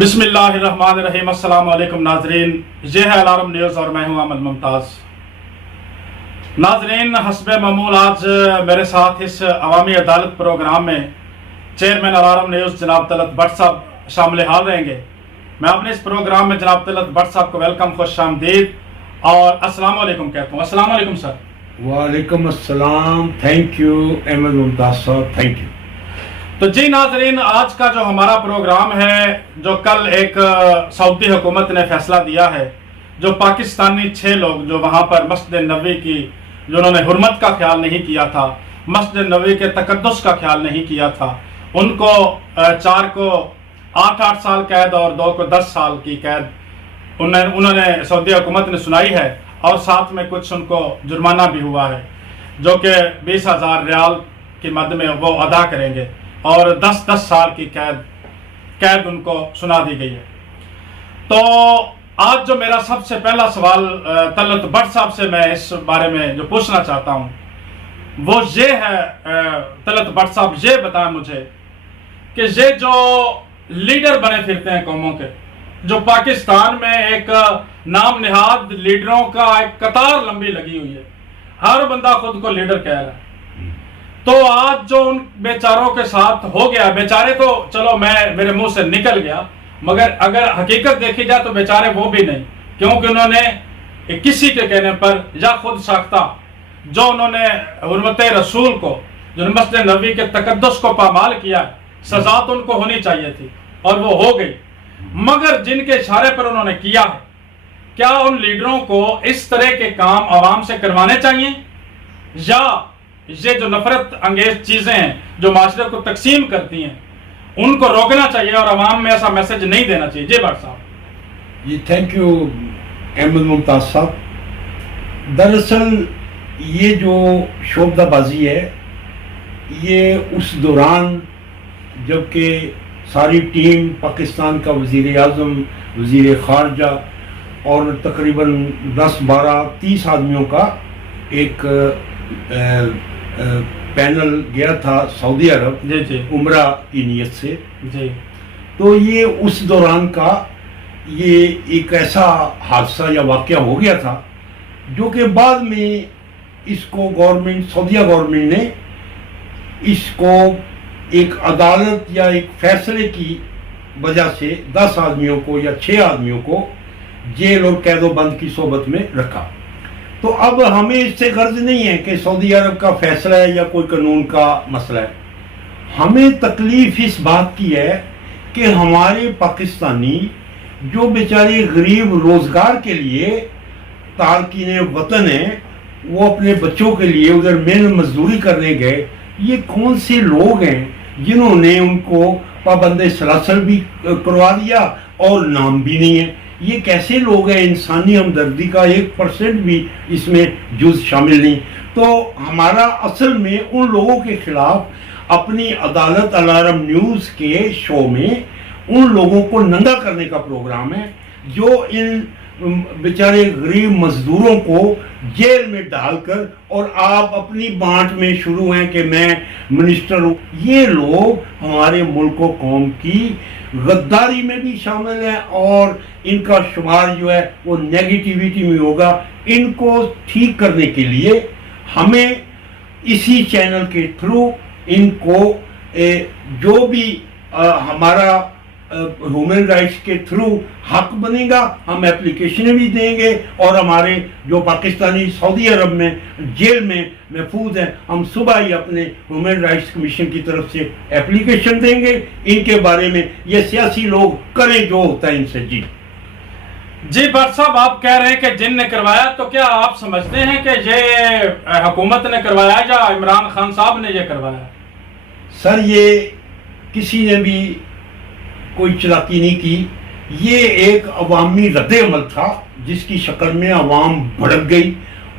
بسم اللہ الرحمن الرحیم۔ السلام علیکم ناظرین، یہ ہے الارم نیوز اور میں ہوں احمد ممتاز۔ ناظرین، حسب معمول آج میرے ساتھ اس عوامی عدالت پروگرام میں چیئرمین الارم نیوز جناب طلعت بٹ صاحب شامل حال رہیں گے۔ میں اپنے اس پروگرام میں جناب طلعت بٹ صاحب کو ویلکم، خوش آمدید اور السلام علیکم کہتا ہوں۔ السلام علیکم سر۔ وعلیکم السلام، تھینک یو احمد ممتاز صاحب، تھینک یو۔ تو جی ناظرین، آج کا جو ہمارا پروگرام ہے، جو کل ایک سعودی حکومت نے فیصلہ دیا ہے، جو پاکستانی 6 لوگ جو وہاں پر مسجد نبوی کی جنہوں نے حرمت کا خیال نہیں کیا تھا، مسجد نبوی کے تقدس کا خیال نہیں کیا تھا، ان کو 4 کو 8 سال قید اور 2 کو 10 سال کی قید انہوں نے سعودی حکومت نے سنائی ہے، اور ساتھ میں کچھ ان کو جرمانہ بھی ہوا ہے جو کہ 20,000 ریال کی مد میں وہ ادا کریں گے، اور 10 سال کی قید ان کو سنا دی گئی ہے۔ تو آج جو میرا سب سے پہلا سوال طلعت بٹ صاحب سے میں اس بارے میں جو پوچھنا چاہتا ہوں وہ یہ ہے، طلعت بٹ صاحب یہ بتائیں مجھے کہ یہ جو لیڈر بنے پھرتے ہیں قوموں کے، جو پاکستان میں ایک نام نہاد لیڈروں کا ایک قطار لمبی لگی ہوئی ہے، ہر بندہ خود کو لیڈر کہہ رہا ہے، تو آج جو ان بیچاروں کے ساتھ ہو گیا، بیچارے تو چلو میرے منہ سے نکل گیا، مگر اگر حقیقت دیکھی جائے تو بیچارے وہ بھی نہیں، کیونکہ انہوں نے کسی کے کہنے پر یا خود ساختہ جو انہوں نے حرمت رسول کو، جو مسجد نبوی کے تقدس کو پامال کیا، سزا تو ان کو ہونی چاہیے تھی اور وہ ہو گئی، مگر جن کے اشارے پر انہوں نے کیا ہے، کیا ان لیڈروں کو اس طرح کے کام عوام سے کروانے چاہیے، یا یہ جو نفرت انگیز چیزیں ہیں جو معاشرے کو تقسیم کرتی ہیں ان کو روکنا چاہیے اور عوام میں ایسا میسج نہیں دینا چاہیے؟ جی بٹ صاحب۔ جی تھینک یو احمد ممتاز صاحب۔ دراصل یہ جو شعبہ بازی ہے، یہ اس دوران جب کہ ساری ٹیم پاکستان کا وزیر اعظم، وزیر خارجہ اور تقریباً 10-12-30 آدمیوں کا ایک پینل گیا تھا سعودی عرب جی عمرہ کی نیت سے، جی، تو یہ اس دوران کا یہ ایک ایسا حادثہ یا واقعہ ہو گیا تھا جو کہ بعد میں اس کو سعودیہ گورنمنٹ نے اس کو ایک عدالت یا ایک فیصلے کی وجہ سے 10 آدمیوں کو یا 6 آدمیوں کو جیل اور قید و بند کی صحبت میں رکھا۔ تو اب ہمیں اس سے غرض نہیں ہے کہ سعودی عرب کا فیصلہ ہے یا کوئی قانون کا مسئلہ ہے، ہمیں تکلیف اس بات کی ہے کہ ہمارے پاکستانی جو بیچارے غریب روزگار کے لیے تارکین وطن ہیں، وہ اپنے بچوں کے لیے ادھر محنت مزدوری کرنے گئے، یہ کون سے لوگ ہیں جنہوں نے ان کو پابند سلاسل بھی کروا دیا اور نام بھی نہیں ہے؟ یہ کیسے لوگ ہیں؟ انسانی ہمدردی کا 1% بھی اس میں جز شامل نہیں۔ تو ہمارا اصل میں ان لوگوں کے خلاف اپنی عدالت الارم نیوز کے شو میں ان لوگوں کو ننگا کرنے کا پروگرام ہے جو ان بیچارے غریب مزدوروں کو جیل میں ڈال کر اور آپ اپنی بانٹ میں شروع ہیں کہ میں منسٹر ہوں۔ یہ لوگ ہمارے ملک و قوم کی غداری میں بھی شامل ہیں اور ان کا شمار جو ہے وہ نیگیٹیویٹی میں ہوگا۔ ان کو ٹھیک کرنے کے لیے ہمیں اسی چینل کے تھرو ان کو جو بھی ہمارا ہیومن رائٹس کے تھرو حق بنے گا، ہم اپلیکیشنیں بھی دیں گے، اور ہمارے جو پاکستانی سعودی عرب میں جیل میں محفوظ ہیں، ہم صبح ہی اپنے ہیومن رائٹس کمیشن کی طرف سے اپلیکیشن دیں گے ان کے بارے میں۔ یہ سیاسی لوگ کریں جو ہوتا ہے ان سے۔ جی بٹ صاحب، آپ کہہ رہے ہیں کہ جن نے کروایا، تو کیا آپ سمجھتے ہیں کہ یہ حکومت نے کروایا یا عمران خان صاحب نے یہ کروایا؟ سر، یہ کسی نے بھی کوئی چلاکی نہیں کی، یہ ایک عوامی رد عمل تھا جس کی شکل میں عوام بھڑک گئی،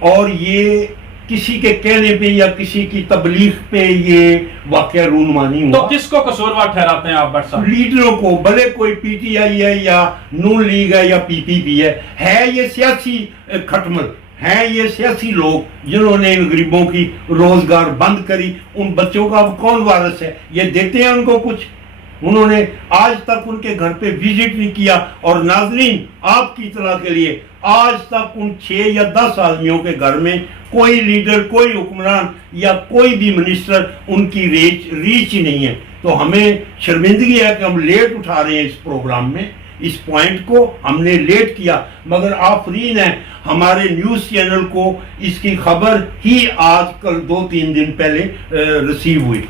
اور یہ کسی کے کہنے پہ یا کسی کی تبلیغ پہ یہ واقعہ رونمانی ہوا۔ تو کس کو قصوروار ٹھہراتے ہیں آپ بٹ صاحب؟ لیڈروں کو، بھلے کوئی پی ٹی آئی ہے یا نون لیگ ہے یا پی پی پی ہے یہ سیاسی کھٹمل ہیں، یہ سیاسی لوگ جنہوں نے ان غریبوں کی روزگار بند کری۔ ان بچوں کا اب کون وارث ہے؟ یہ دیتے ہیں ان کو کچھ؟ انہوں نے آج تک ان کے گھر پہ وزٹ نہیں کیا. اور ناظرین آپ کی اطلاع کے لیے آج تک ان 6 یا 10 آدمیوں کے گھر میں کوئی لیڈر, کوئی حکمران یا کوئی بھی منسٹر ان کی ریچ ہی نہیں ہے. تو ہمیں شرمندگی ہے کہ ہم لیٹ اٹھا رہے ہیں اس پروگرام میں, اس پوائنٹ کو ہم نے لیٹ کیا, مگر آفرین ہے ہمارے نیوز چینل کو اس کی خبر ہی آج کل 2-3 دن پہلے ریسیو ہوئی.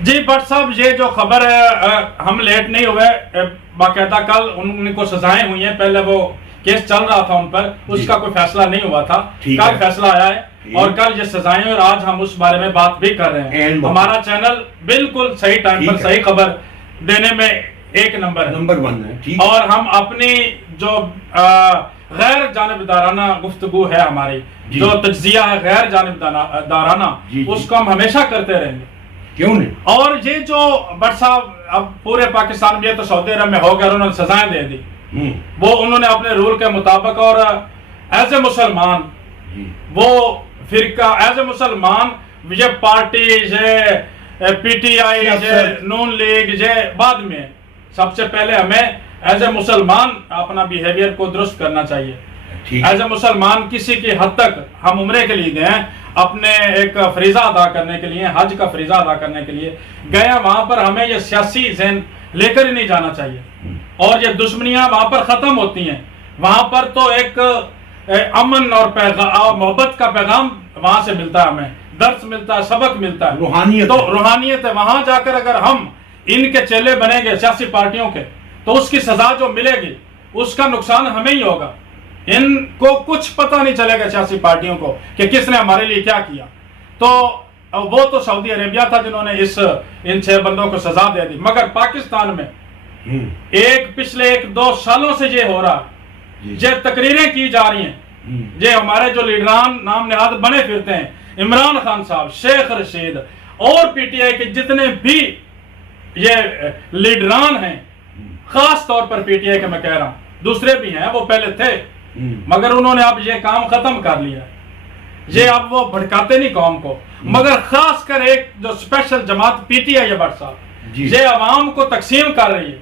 جی بٹ صاحب, یہ جو خبر ہے ہم لیٹ نہیں ہوئے, باقاعدہ کل ان کو سزائیں ہوئی ہیں. پہلے وہ کیس چل رہا تھا ان پر, اس کا کوئی فیصلہ نہیں ہوا تھا, کل فیصلہ آیا ہے اور کل یہ سزائیں, اور آج ہم اس بارے میں بات بھی کر رہے ہیں. ہمارا چینل بالکل صحیح ٹائم پر صحیح خبر دینے میں ایک نمبر ہے, اور ہم اپنی جو غیر جانبدارانہ گفتگو ہے ہماری, جو تجزیہ ہے غیر جانبدارانہ, اس کو ہم ہمیشہ کرتے رہیں گے. کیوں نہیں؟ اور یہ جو بٹ صاحب اب پورے پاکستان میں, تو سعودی عرب میں ہو گیا, انہوں نے سزائیں دے دی, وہ انہوں نے اپنے رول کے مطابق, اور ایز اے مسلمان وہ فرقہ, ایز اے مسلمان یہ پارٹی, یہ پی ٹی آئی, یہ نون لیگ, یہ بعد میں, سب سے پہلے ہمیں ایز اے مسلمان اپنا بیہیویئر کو درست کرنا چاہیے. ایز اے مسلمان کسی کی حد تک ہم عمرے کے لیے گئے ہیں, اپنے ایک فریضہ ادا کرنے کے لیے, حج کا فریضہ ادا کرنے کے لیے گئے ہیں, وہاں پر ہمیں یہ سیاسی ذہن لے کر ہی نہیں جانا چاہیے, اور یہ دشمنیاں وہاں پر ختم ہوتی ہیں. وہاں پر تو ایک امن اور محبت کا پیغام وہاں سے ملتا ہے, ہمیں درس ملتا ہے, سبق ملتا ہے, روحانیت. تو روحانیت ہے. وہاں جا کر اگر ہم ان کے چیلے بنیں گے سیاسی پارٹیوں کے, تو اس کی سزا جو ملے گی اس کا نقصان ہمیں ہی ہوگا. ان کو کچھ پتہ نہیں چلے گا سیاسی پارٹیوں کو کہ کس نے ہمارے لیے کیا کیا. تو وہ تو سعودی عربیہ تھا جنہوں نے ان 6 بندوں کو سزا دے دی, مگر پاکستان میں پچھلے 1-2 سالوں سے یہ ہو رہا, یہ تقریریں کی جا رہی ہیں, یہ ہمارے جو لیڈران نام نہاد بنے پھرتے ہیں, عمران خان صاحب, شیخ رشید اور پی ٹی آئی کے جتنے بھی یہ لیڈران ہیں, خاص طور پر پی ٹی آئی کے میں کہہ رہا ہوں, دوسرے بھی ہیں وہ پہلے تھے, مگر انہوں نے اب یہ کام ختم کر لیا. یہ اب وہ بھڑکاتے نہیں قوم کو, مگر خاص کر ایک جو اسپیشل جماعت پی ٹی آئی ہے بٹ صاحب, یہ عوام کو تقسیم کر رہی ہے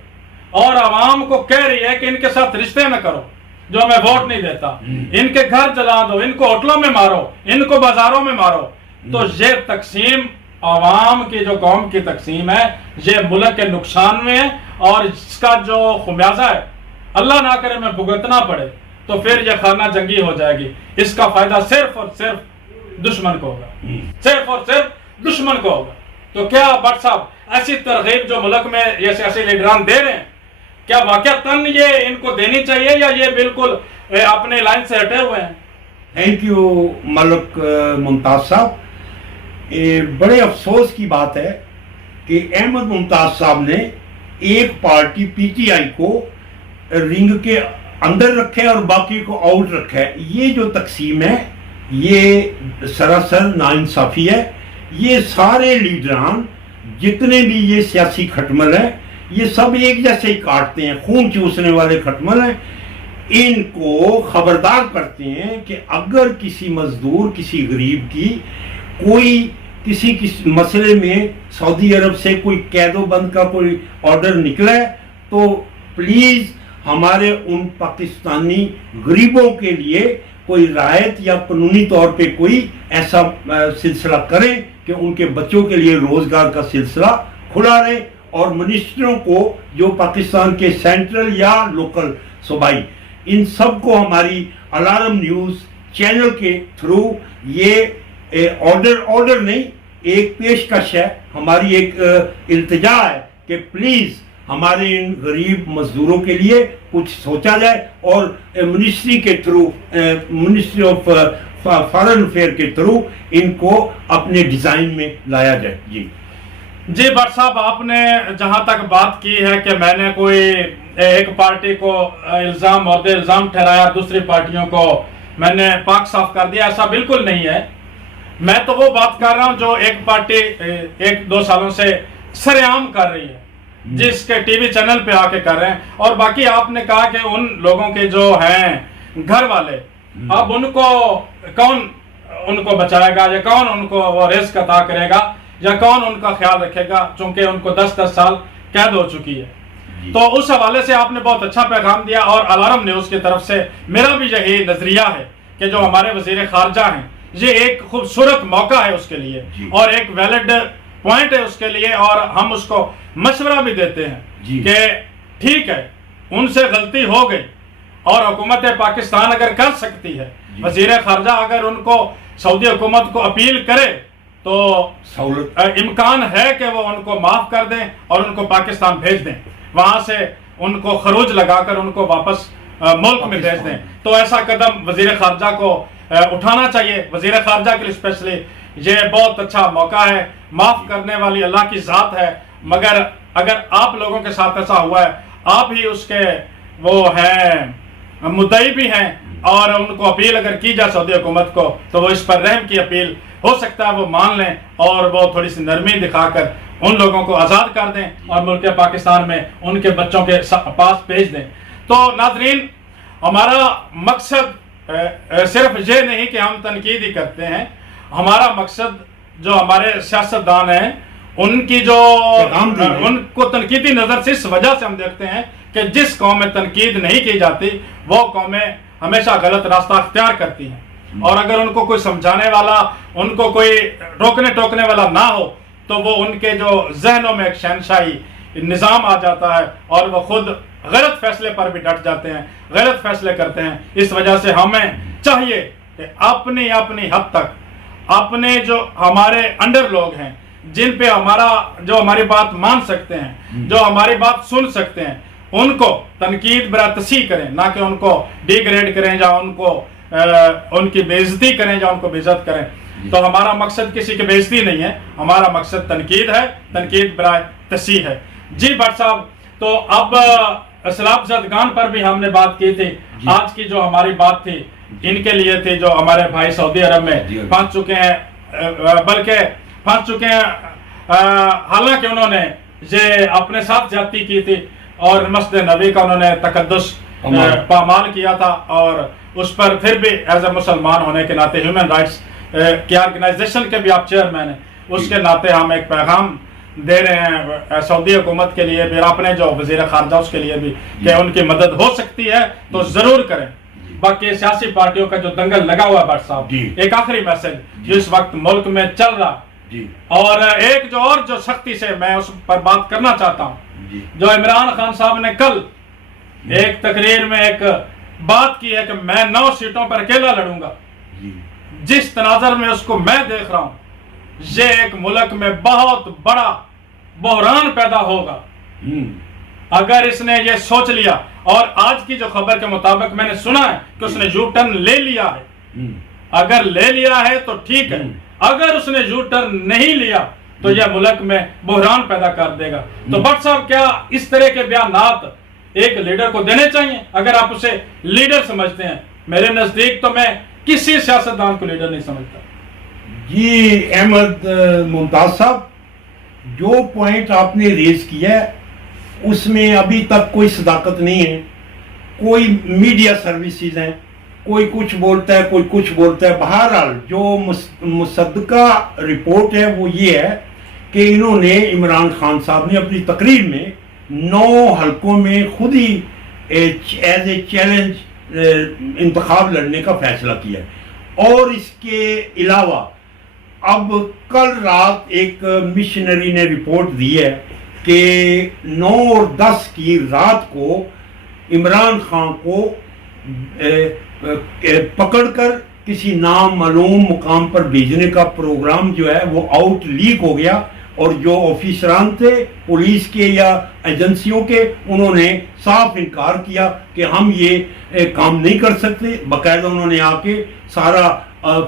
اور عوام کو کہہ رہی ہے کہ ان کے ساتھ رشتے نہ کرو جو ہمیں ووٹ نہیں دیتا, ان کے گھر جلا دو, ان کو ہوٹلوں میں مارو, ان کو بازاروں میں مارو. تو یہ تقسیم عوام کی, جو قوم کی تقسیم ہے, یہ ملک کے نقصان میں ہے, اور اس کا جو خمیازہ ہے اللہ نہ کرے میں بھگتنا پڑے تو پھر یہ خانہ جنگی ہو جائے گی. اس کا فائدہ صرف اور صرف دشمن کو ہوگا, صرف اور صرف دشمن کو ہوگا. تو کیا بٹ صاحب ایسی ترغیب جو ملک میں یہ سیاسی لیڈران دے رہے ہیں, کیا واقعتاً یہ ان کو دینی چاہیے یا یہ بالکل اپنے لائن سے ہٹے ہوئے ہیں؟ تھینک یو ملک ممتاز صاحب. بڑے افسوس کی بات ہے کہ احمد ممتاز صاحب نے ایک پارٹی پی ٹی آئی کو رنگ کے اندر رکھے اور باقی کو آؤٹ رکھا ہے. یہ جو تقسیم ہے یہ سراسر ناانصافی ہے. یہ سارے لیڈران جتنے بھی یہ سیاسی کھٹمل ہیں, یہ سب ایک جیسے ہی کاٹتے ہیں, خون چوسنے والے کھٹمل ہیں. ان کو خبردار کرتے ہیں کہ اگر کسی مزدور, کسی غریب کی کوئی کسی مسئلے میں سعودی عرب سے کوئی قید و بند کا کوئی آرڈر نکلا ہے تو پلیز ہمارے ان پاکستانی غریبوں کے لیے کوئی رعایت یا قانونی طور پہ کوئی ایسا سلسلہ کریں کہ ان کے بچوں کے لیے روزگار کا سلسلہ کھلا رہے. اور منسٹروں کو جو پاکستان کے سینٹرل یا لوکل صوبائی, ان سب کو ہماری الارم نیوز چینل کے تھرو یہ آرڈر نہیں, ایک پیشکش ہے, ہماری ایک التجا ہے کہ پلیز ہمارے ان غریب مزدوروں کے لیے کچھ سوچا جائے اور منسٹری کے through, ministry of foreign affair کے تھرو ان کو اپنے ڈیزائن میں لایا جائے. جی بٹ صاحب, آپ نے جہاں تک بات کی ہے کہ میں نے کوئی ایک پارٹی کو الزام ٹھہرایا, دوسری پارٹیوں کو میں نے پاک صاف کر دیا, ایسا بالکل نہیں ہے. میں تو وہ بات کر رہا ہوں جو ایک پارٹی 1-2 سالوں سے سر عام کر رہی ہے, جس کے ٹی وی چینل پہ آ کے کر رہے ہیں. اور باقی آپ نے کہا کہ ان لوگوں کے جو ہیں گھر والے, اب ان کو کون ان کو بچائے گا, یا کون ان کو وہ رزق عطا کرے گا, یا کون ان کا خیال رکھے گا, چونکہ ان کو 10 سال قید ہو چکی ہے. تو اس حوالے سے آپ نے بہت اچھا پیغام دیا, اور الارم نیوز کی طرف سے میرا بھی یہی نظریہ ہے کہ جو ہمارے وزیر خارجہ ہیں, یہ ایک خوبصورت موقع ہے اس کے لیے, اور ایک ویلڈ پوائنٹ ہے اس کے لیے, اور ہم اس کو مشورہ بھی دیتے ہیں کہ ٹھیک ہے, ان سے غلطی ہو گئی, اور حکومت پاکستان اگر کر سکتی ہے, وزیر خارجہ اگر ان کو سعودی حکومت کو اپیل کرے تو امکان ہے کہ وہ ان کو معاف کر دیں اور ان کو پاکستان بھیج دیں, وہاں سے ان کو خروج لگا کر ان کو واپس ملک میں بھیج دیں. تو ایسا قدم وزیر خارجہ کو اٹھانا چاہیے. وزیر خارجہ کے لیے اسپیشلی یہ بہت اچھا موقع ہے. معاف کرنے والی اللہ کی ذات ہے, مگر اگر آپ لوگوں کے ساتھ ایسا ہوا ہے, آپ ہی اس کے وہ ہیں مدعی بھی ہیں, اور ان کو اپیل اگر کی جائے سعودی حکومت کو, تو وہ اس پر رحم کی اپیل ہو سکتا ہے وہ مان لیں, اور وہ تھوڑی سی نرمی دکھا کر ان لوگوں کو آزاد کر دیں اور ملک پاکستان میں ان کے بچوں کے پاس بھیج دیں. تو ناظرین, ہمارا مقصد صرف یہ نہیں کہ ہم تنقید ہی کرتے ہیں, ہمارا مقصد جو ہمارے سیاستدان ہیں ان کی جو ان کو تنقیدی نظر سے اس وجہ سے ہم دیکھتے ہیں کہ جس قوم میں تنقید نہیں کی جاتی وہ قومیں ہمیشہ غلط راستہ اختیار کرتی ہیں, اور اگر ان کو کوئی سمجھانے والا, ان کو کوئی روکنے ٹوکنے والا نہ ہو, تو وہ ان کے جو ذہنوں میں ایک شہنشاہی نظام آ جاتا ہے, اور وہ خود غلط فیصلے پر بھی ڈٹ جاتے ہیں, غلط فیصلے کرتے ہیں. اس وجہ سے ہمیں چاہیے کہ اپنی حد تک اپنے جو ہمارے انڈر لوگ ہیں, جن پہ جو ہماری بات مان سکتے ہیں, جو ہماری بات سن سکتے ہیں, ان کو تنقید برا تصحیح کریں, نہ کہ ان کو ڈی گریڈ کریں یا ان کی بے عزتی کریں یا ان کو بے عزت کریں. تو ہمارا مقصد کسی کی بے عزتی نہیں ہے, ہمارا مقصد تنقید ہے, تنقید برائے تصحیح ہے. جی بٹ صاحب, تو اب اسلاف زدگان پر بھی ہم نے بات کی تھی. آج کی جو ہماری بات تھی ان کے لیے تھی جو ہمارے بھائی سعودی عرب میں پھنس چکے ہیں, بلکہ پھنس چکے ہیں حالانکہ انہوں نے یہ اپنے ساتھ زیادتی کی تھی, اور مسجد نبی کا انہوں نے تقدس پامال کیا تھا, اور اس پر پھر بھی ایز اے مسلمان ہونے کے ناطے ہیومن رائٹس کی آرگنائزیشن کے بھی آپ چیئرمین ہیں, اس کے ناطے ہم ایک پیغام دے رہے ہیں سعودی حکومت کے لیے بھی, اور اپنے جو وزیر خارجہ اس کے لیے بھی, کہ ان کی مدد ہو سکتی ہے تو ضرور کریں. باقی سیاسی پارٹیوں کا جو دنگل لگا ہوا ہے بٹ صاحب, ایک آخری میسج جو اس وقت ملک میں چل رہا, اور ایک جو سختی سے میں اس پر بات کرنا چاہتا ہوں, جو عمران خان صاحب نے کل ایک تقریر میں ایک بات کی ہے کہ میں 9 سیٹوں پر اکیلا لڑوں گا. جس تناظر میں اس کو میں دیکھ رہا ہوں, یہ ایک ملک میں بہت بڑا بحران پیدا ہوگا اگر اس نے یہ سوچ لیا. اور آج کی جو خبر کے مطابق میں نے سنا ہے کہ اس نے یو ٹرن لے لیا ہے. اگر لے لیا ہے تو ٹھیک ہے, اگر اس نے یو ٹرن نہیں لیا تو یہ ملک میں بحران پیدا کر دے گا. تو بٹ صاحب, کیا اس طرح کے بیانات ایک لیڈر کو دینے چاہیے اگر آپ اسے لیڈر سمجھتے ہیں؟ میرے نزدیک تو میں کسی سیاستدان کو لیڈر نہیں سمجھتا. جی احمد ممتاز صاحب, جو پوائنٹ آپ نے ریز کیا ہے اس میں ابھی تک کوئی صداقت نہیں ہے. کوئی میڈیا سروسز ہیں, کوئی کچھ بولتا ہے, کوئی کچھ بولتا ہے. بہرحال جو مصدقہ رپورٹ ہے وہ یہ ہے کہ انہوں نے, عمران خان صاحب نے اپنی تقریر میں 9 حلقوں میں خود ہی ایز اے چیلنج انتخاب لڑنے کا فیصلہ کیا ہے. اور اس کے علاوہ اب کل رات ایک مشنری نے رپورٹ دی ہے کہ 9 اور 10 کی رات کو عمران خان کو پکڑ کر کسی نامعلوم مقام پر بھیجنے کا پروگرام جو ہے وہ آؤٹ لیک ہو گیا, اور جو آفیسران تھے پولیس کے یا ایجنسیوں کے, انہوں نے صاف انکار کیا کہ ہم یہ کام نہیں کر سکتے. باقاعدہ انہوں نے آ کے سارا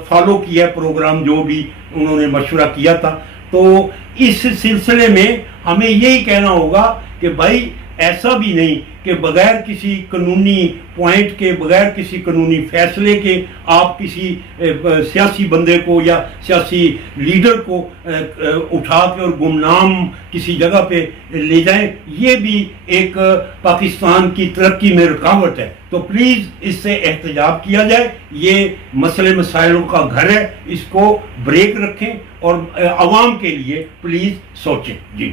فالو کیا پروگرام جو بھی انہوں نے مشورہ کیا تھا. تو اس سلسلے میں ہمیں یہی کہنا ہوگا کہ بھائی ایسا بھی نہیں کہ بغیر کسی قانونی پوائنٹ کے, بغیر کسی قانونی فیصلے کے آپ کسی سیاسی بندے کو یا سیاسی لیڈر کو اٹھا کے اور گمنام کسی جگہ پہ لے جائیں. یہ بھی ایک پاکستان کی ترقی میں رکاوٹ ہے. تو پلیز اس سے احتجاج کیا جائے. یہ مسئلے مسائلوں کا گھر ہے, اس کو بریک رکھیں اور عوام کے لیے پلیز سوچیں. جی